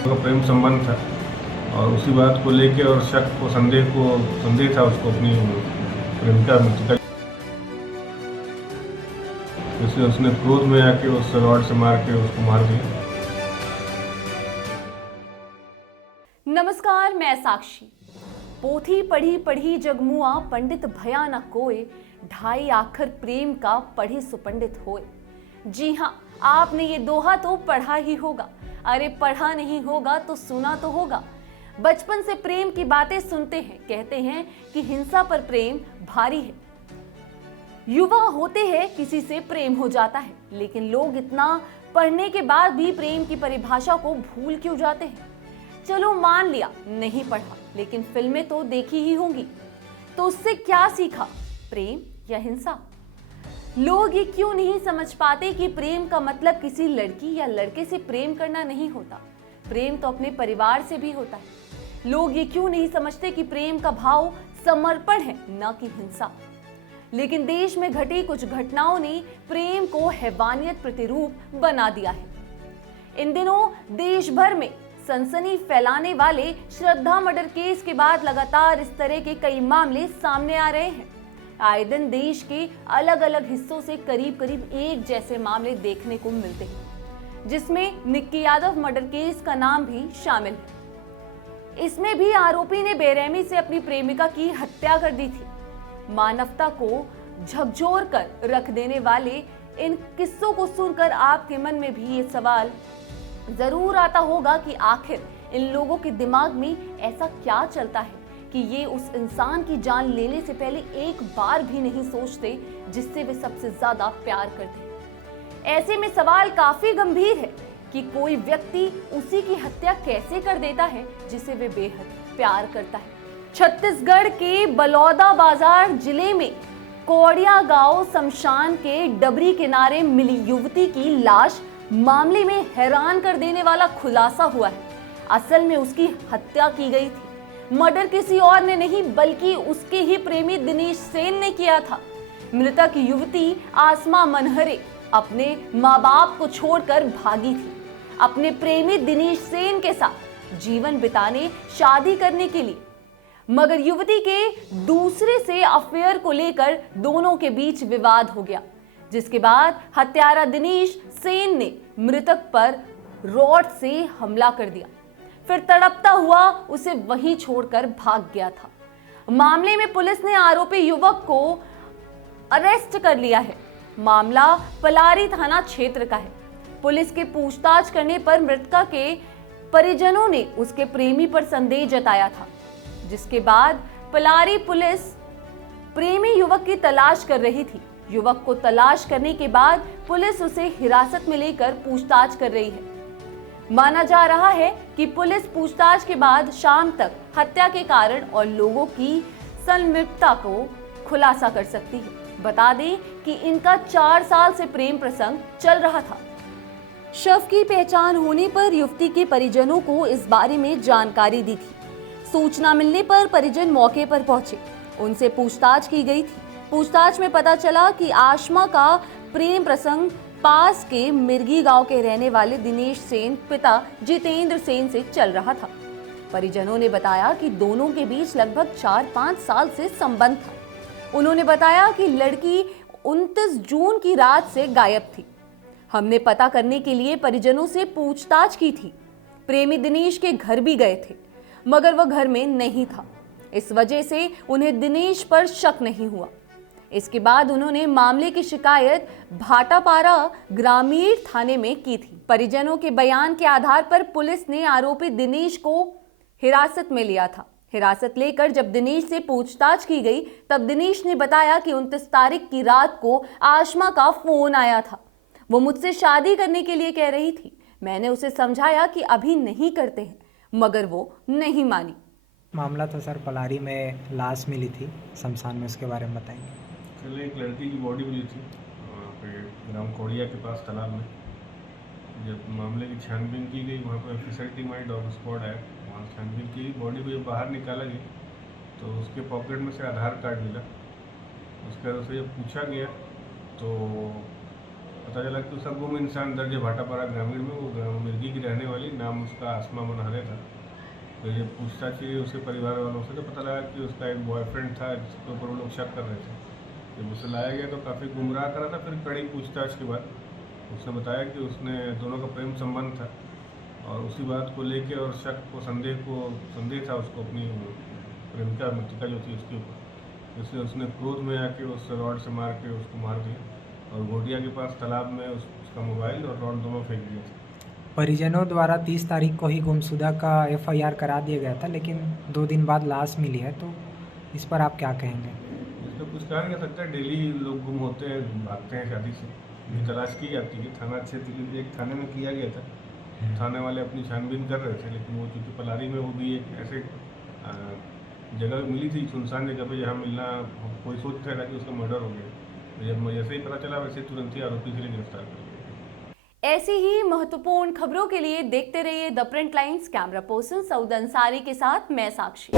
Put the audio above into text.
का प्रेम संबंध था और उसी बात को लेके और शक को संदेह था उसको अपनी प्रेमिका मृतिका, इसलिए उसने क्रोध में आके उस रॉड से मार के उसको मार दिया। नमस्कार, मैं साक्षी। पोथी पढ़ी पढ़ी जगमुआ, पंडित भया न कोय, ढाई आखर प्रेम का पढ़ी सुपंडित होए। जी हाँ, आपने ये दोहा तो पढ़ा ही होगा। अरे पढ़ा नहीं होगा तो सुना तो होगा। बचपन से प्रेम की बातें सुनते हैं, कहते हैं कि हिंसा पर प्रेम भारी है। युवा होते हैं, किसी से प्रेम हो जाता है, लेकिन लोग इतना पढ़ने के बाद भी प्रेम की परिभाषा को भूल क्यों जाते हैं? चलो मान लिया नहीं पढ़ा, लेकिन फिल्में तो देखी ही होंगी, तो उससे क्या सीखा, प्रेम या हिंसा? लोग ये क्यों नहीं समझ पाते कि प्रेम का मतलब किसी लड़की या लड़के से प्रेम करना नहीं होता, प्रेम तो अपने परिवार से भी होता है। लोग ये क्यों नहीं समझते कि प्रेम का भाव समर्पण है, न कि हिंसा। लेकिन देश में घटी कुछ घटनाओं ने प्रेम को हैवानियत प्रतिरूप बना दिया है। इन दिनों देश भर में सनसनी फैलाने वाले श्रद्धा मर्डर केस के बाद लगातार इस तरह के कई मामले सामने आ रहे हैं। आए दिन देश के अलग अलग हिस्सों से करीब करीब एक जैसे मामले देखने को मिलते हैं, जिसमें निक्की यादव मर्डर केस का नाम भी शामिल है। इसमें भी आरोपी ने बेरहमी से अपनी प्रेमिका की हत्या कर दी थी। मानवता को झकझोर कर रख देने वाले इन किस्सों को सुनकर आपके मन में भी ये सवाल जरूर आता होगा कि आखिर इन लोगों के दिमाग में ऐसा क्या चलता है कि ये उस इंसान की जान लेने से पहले एक बार भी नहीं सोचते जिससे वे सबसे ज्यादा प्यार करते। ऐसे में सवाल काफी गंभीर है कि कोई व्यक्ति उसी की हत्या कैसे कर देता है जिसे वे बेहद प्यार करता है। छत्तीसगढ़ के बलौदाबाजार जिले में कोड़िया गांव शमशान के डबरी किनारे मिली युवती की लाश मामले में हैरान कर देने वाला खुलासा हुआ है। असल में उसकी हत्या की गई थी। मर्डर किसी और ने नहीं बल्कि उसके ही प्रेमी दिनेश सेन ने किया था। मृतक युवती आसमा मनहरे अपने माँ बाप को छोड़कर भागी थी, अपने प्रेमी दिनेश सेन के साथ जीवन बिताने, शादी करने के लिए। मगर युवती के दूसरे से अफेयर को लेकर दोनों के बीच विवाद हो गया, जिसके बाद हत्यारा दिनेश सेन ने मृतक पर रॉड से हमला कर दिया, फिर तड़पता हुआ उसे वहीं छोड़कर भाग गया था। मामले में पुलिस ने आरोपी युवक को अरेस्ट कर लिया है। मामला पलारी थाना क्षेत्र का है। पुलिस के पूछताछ करने पर मृतका के परिजनों ने उसके प्रेमी पर संदेह जताया था, जिसके बाद पलारी पुलिस प्रेमी युवक की तलाश कर रही थी। युवक को तलाश करने के बाद पुलिस उसे हिरासत में लेकर पूछताछ कर रही है। माना जा रहा है कि पुलिस पूछताछ के बाद शाम तक हत्या के कारण और लोगों की संलिप्तता को खुलासा कर सकती है। बता दें कि इनका 4 साल से प्रेम प्रसंग चल रहा था। शव की पहचान होने पर युवती के परिजनों को इस बारे में जानकारी दी थी। सूचना मिलने पर परिजन मौके पर पहुंचे, उनसे पूछताछ की गई थी। पूछताछ में पता चला कि आसमा का प्रेम प्रसंग पास के मिर्गी गांव के रहने वाले दिनेश सेन पिता जितेंद्र सेन से चल रहा था। परिजनों ने बताया कि दोनों के बीच लगभग 4-5 साल से संबंध था। उन्होंने बताया कि लड़की 29 जून की रात से गायब थी। हमने पता करने के लिए परिजनों से पूछताछ की थी। प्रेमी दिनेश के घर भी गए थे, मगर वह घर में नहीं था। इस वजह से उन्हें दिनेश पर शक नहीं हुआ। इसके बाद उन्होंने मामले की शिकायत भाटापारा ग्रामीण थाने में की थी। परिजनों के बयान के आधार पर पुलिस ने आरोपी दिनेश को हिरासत में लिया था। हिरासत लेकर जब दिनेश से पूछताछ की गई, तब दिनेश ने बताया कि 29 तारीख की रात को आसमा का फोन आया था। वो मुझसे शादी करने के लिए कह रही थी। मैंने उसे समझाया कि अभी नहीं करते हैं, मगर वो नहीं मानी। मामला तो सर पलारी में लाश मिली थी शमशान में, उसके बारे में बताएंगे। कल एक लड़की की बॉडी मिली थी वहाँ पे ग्राम कोड़िया के पास तालाब में। जब मामले की छानबीन की गई, वहाँ पर ऑफिसर टीम आई, डॉग स्क्वाड आया, वहाँ छानबीन की बॉडी को जब बाहर निकाला गया तो उसके पॉकेट में से आधार कार्ड मिला। उसके बाद उसे जब पूछा गया तो पता चला कि उसका गुम इंसान दर्ज भाटापारा ग्रामीण में, वो मिर्गी की रहने वाली, नाम उसका आसमा मनहारे था। तो ये पूछताछ की उसके परिवार वालों से, तो पता लगा कि उसका एक बॉयफ्रेंड था जिसके ऊपर वो लोग शक कर रहे थे। जब उसे लाया गया तो काफ़ी गुमराह करा था। फिर कड़ी पूछताछ के बाद उसने बताया कि उसने दोनों का प्रेम संबंध था और उसी बात को लेके और शक को संदेह था उसको अपनी प्रेमिका मृतिका जो थी उसके ऊपर, इसलिए उसने क्रोध में आके उस रॉड से मार के उसको मार दिया और घोटिया के पास तालाब में उसका मोबाइल और रॉड दोनों फेंक दिए थे। परिजनों द्वारा 30 तारीख को ही गुमशुदा का FIR करा दिया गया था, लेकिन 2 दिन बाद लाश मिली है, तो इस पर आप क्या कहेंगे? इसमें कुछ कहा नहीं जा सकता। डेली लोग गुम होते हैं, भागते हैं शादी से, ये तलाश की जाती है। थाना क्षेत्र के एक थाने में किया गया था, थाने वाले अपनी छानबीन कर रहे थे, लेकिन वो चूँकि पलारी में वो भी एक ऐसे जगह मिली थी, सुनसान जगह पे, जहाँ मिलना कोई सोच रहा था कि उसका मर्डर हो गया। तो जब जैसे ही पता चला वैसे तुरंत ही आरोपी के लिए गिरफ्तार कर लिया। ऐसी ही महत्वपूर्ण खबरों के लिए देखते रहिए the print lines. Camera person Saud Ansari के साथ मैं साक्षी।